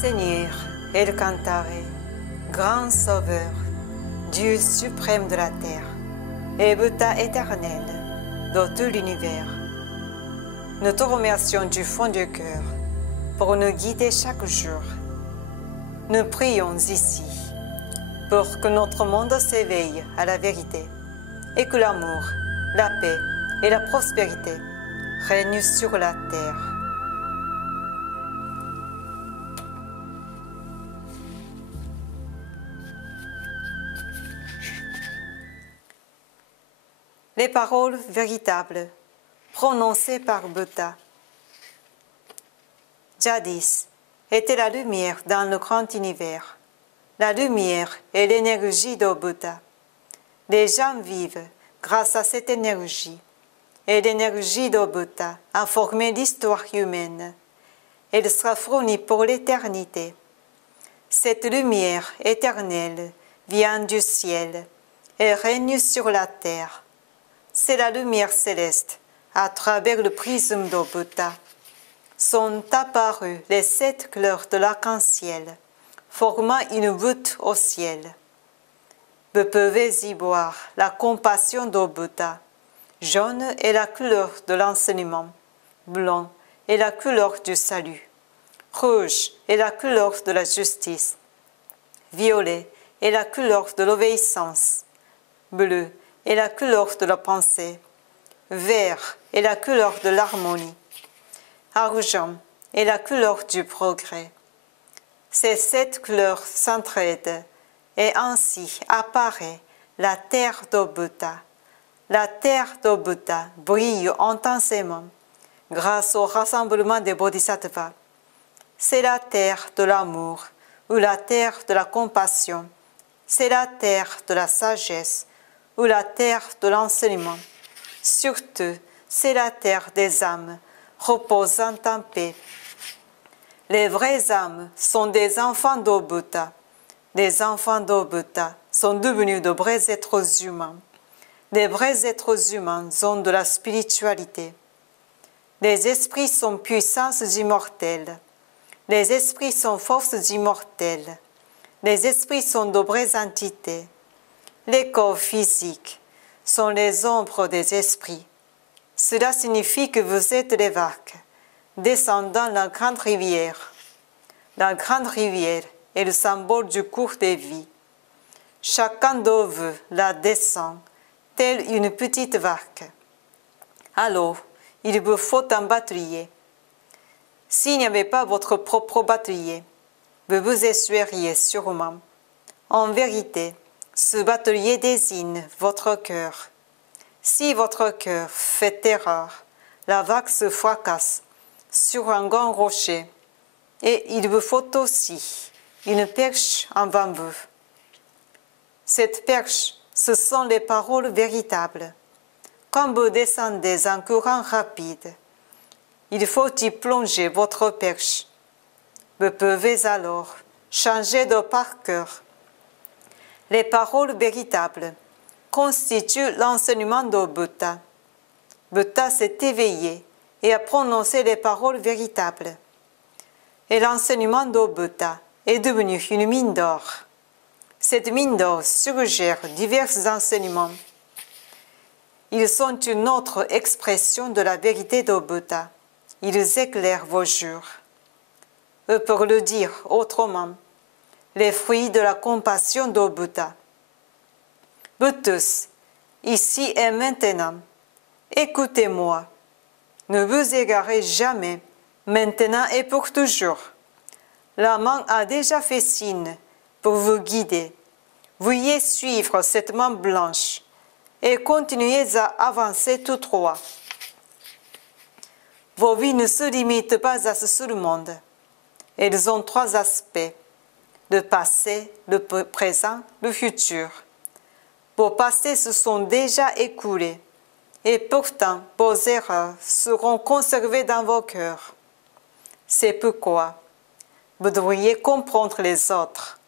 Seigneur, El Cantare, grand sauveur, Dieu suprême de la terre, et Bouddha éternel dans tout l'univers, nous te remercions du fond du cœur pour nous guider chaque jour. Nous prions ici pour que notre monde s'éveille à la vérité et que l'amour, la paix et la prospérité règnent sur la terre. Les paroles véritables prononcées par Bouddha. Jadis était la lumière dans le grand univers. La lumière est l'énergie de Bouddha. Les gens vivent grâce à cette énergie. Et l'énergie de Bouddha a formé l'histoire humaine. Elle sera fournie pour l'éternité. Cette lumière éternelle vient du ciel et règne sur la terre. C'est la lumière céleste à travers le prisme de Bouddha. Sont apparues les 7 couleurs de l'arc-en-ciel, formant une voûte au ciel. Vous pouvez y voir la compassion de Bouddha. Jaune est la couleur de l'enseignement, blanc est la couleur du salut, rouge est la couleur de la justice, violet est la couleur de l'obéissance, bleu est la couleur de la pensée, vert est la couleur de l'harmonie, argent est la couleur du progrès. Ces 7 couleurs s'entraident et ainsi apparaît la terre de Bouddha. La terre de Bouddha brille intensément grâce au rassemblement des bodhisattvas. C'est la terre de l'amour ou la terre de la compassion. C'est la terre de la sagesse ou la terre de l'enseignement. Surtout, c'est la terre des âmes reposant en paix. Les vraies âmes sont des enfants de Bouddha. Les enfants de Bouddha sont devenus de vrais êtres humains. Les vrais êtres humains ont de la spiritualité. Les esprits sont puissances immortelles. Les esprits sont forces immortelles. Les esprits sont de vraies entités. Les corps physiques sont les ombres des esprits. Cela signifie que vous êtes les vagues descendant la grande rivière. La grande rivière est le symbole du cours des vies. Chacun de vous la descend, telle une petite vague. Alors, il vous faut un bâtelier. S'il n'y avait pas votre propre bâtelier, vous vous essuieriez sûrement. En vérité, ce bâtelier désigne votre cœur. Si votre cœur fait erreur, la vague se fracasse sur un grand rocher et il vous faut aussi une perche en bambou. Cette perche, ce sont les paroles véritables. Quand vous descendez en courant rapide, il faut y plonger votre perche. Vous pouvez alors changer de parcours. Les paroles véritables constituent l'enseignement de Bouddha. Bouddha s'est éveillé et a prononcé les paroles véritables. Et l'enseignement de Bouddha est devenu une mine d'or. Cette mine d'or suggère divers enseignements. Ils sont une autre expression de la vérité de Bouddha. Ils éclairent vos jours. Et pour le dire autrement, les fruits de la compassion de Bouddha. Vous tous, ici et maintenant, écoutez-moi. Ne vous égarez jamais, maintenant et pour toujours. La main a déjà fait signe pour vous guider. Veuillez suivre cette main blanche et continuez à avancer tout droit. Vos vies ne se limitent pas à ce seul monde. Elles ont 3 aspects, le passé, le présent, le futur. Vos passés se sont déjà écoulés et pourtant vos erreurs seront conservées dans vos cœurs. C'est pourquoi vous devriez comprendre les autres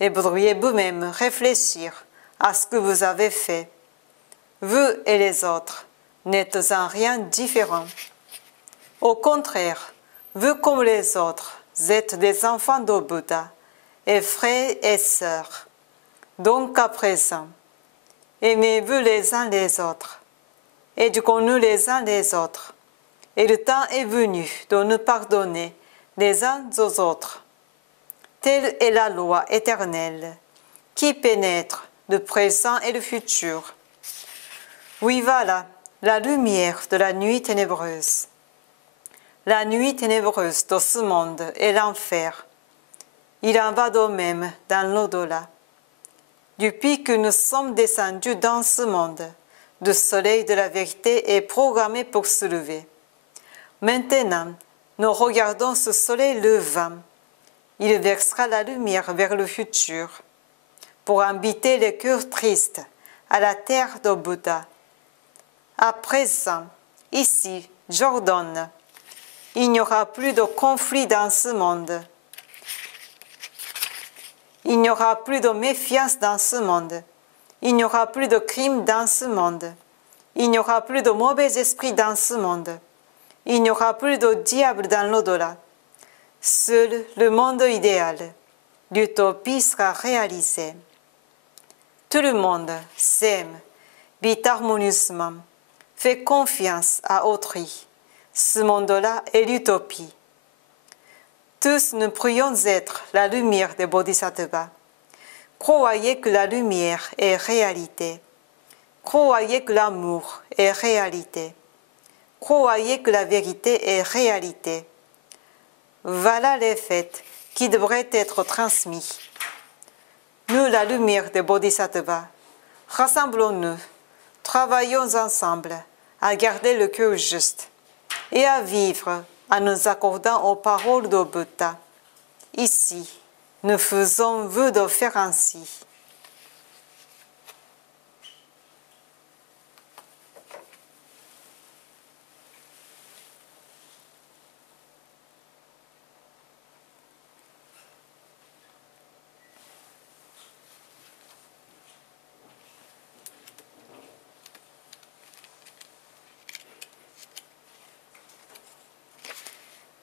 et vous devriez vous-même réfléchir à ce que vous avez fait. Vous et les autres n'êtes en rien différents. Au contraire, vous comme les autres êtes des enfants de Bouddha et frères et sœurs. Donc à présent, aimez-vous les uns les autres, éduquons-nous les uns les autres, et le temps est venu de nous pardonner les uns aux autres. Telle est la loi éternelle qui pénètre le présent et le futur. Oui, voilà la lumière de la nuit ténébreuse. La nuit ténébreuse de ce monde est l'enfer. Il en va de même dans l'au-delà. Depuis que nous sommes descendus dans ce monde, le soleil de la vérité est programmé pour se lever. Maintenant, nous regardons ce soleil levant. Il versera la lumière vers le futur, pour inviter les cœurs tristes à la terre de Bouddha. À présent, ici, j'ordonne, il n'y aura plus de conflit dans ce monde. Il n'y aura plus de méfiance dans ce monde. Il n'y aura plus de crimes dans ce monde. Il n'y aura plus de mauvais esprits dans ce monde. Il n'y aura plus de diable dans l'au-delà. Seul le monde idéal, l'utopie sera réalisée. Tout le monde s'aime, vit harmonieusement, fait confiance à autrui. Ce monde-là est l'utopie. Tous nous prions être la lumière des Bodhisattvas. Croyez que la lumière est réalité. Croyez que l'amour est réalité. Croyez que la vérité est réalité. Voilà les faits qui devraient être transmis. Nous, la lumière des Bodhisattvas, rassemblons-nous, travaillons ensemble à garder le cœur juste et à vivre en nous accordant aux paroles de Bouddha. Ici, nous faisons vœu de faire ainsi.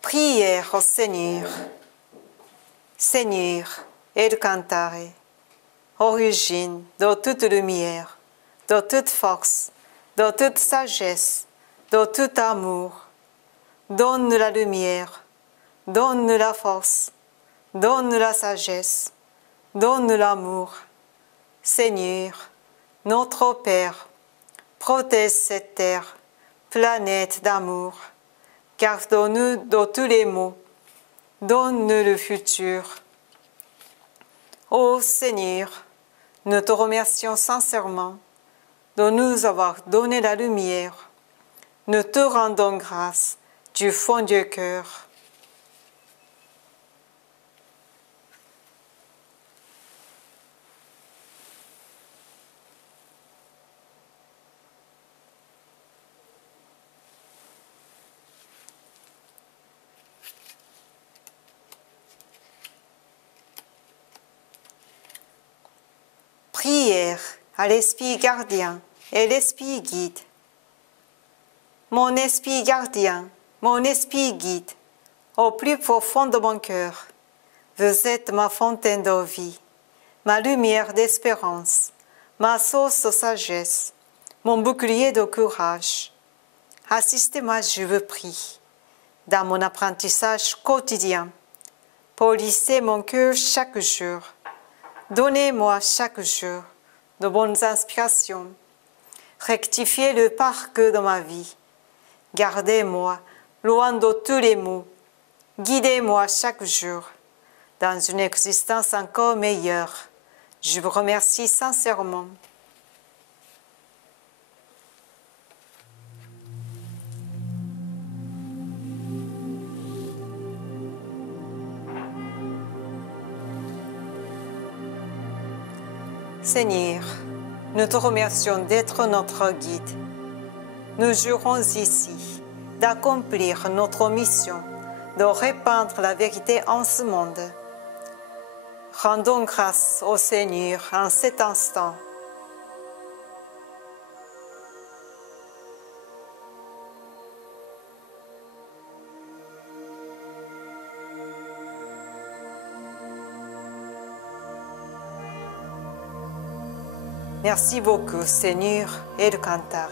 Prière au Seigneur. Seigneur, El Cantare, origine de toute lumière, de toute force, de toute sagesse, de tout amour, donne la lumière, donne la force, donne la sagesse, donne l'amour. Seigneur, notre Père, protège cette terre, planète d'amour. Garde-nous de tous les maux, donne le futur. Ô Seigneur, nous te remercions sincèrement de nous avoir donné la lumière. Nous te rendons grâce du fond du cœur. Prière à l'Esprit gardien et l'Esprit guide. Mon Esprit gardien, mon Esprit guide, au plus profond de mon cœur, vous êtes ma fontaine de vie, ma lumière d'espérance, ma source de sagesse, mon bouclier de courage. Assistez-moi, je vous prie, dans mon apprentissage quotidien. Polissez mon cœur chaque jour. Donnez-moi chaque jour de bonnes inspirations. Rectifiez le parcours de ma vie. Gardez-moi loin de tous les maux. Guidez-moi chaque jour dans une existence encore meilleure. Je vous remercie sincèrement. Seigneur, nous te remercions d'être notre guide. Nous jurons ici d'accomplir notre mission, de répandre la vérité en ce monde. Rendons grâce au Seigneur en cet instant. Merci beaucoup, Seigneur, et le cantare.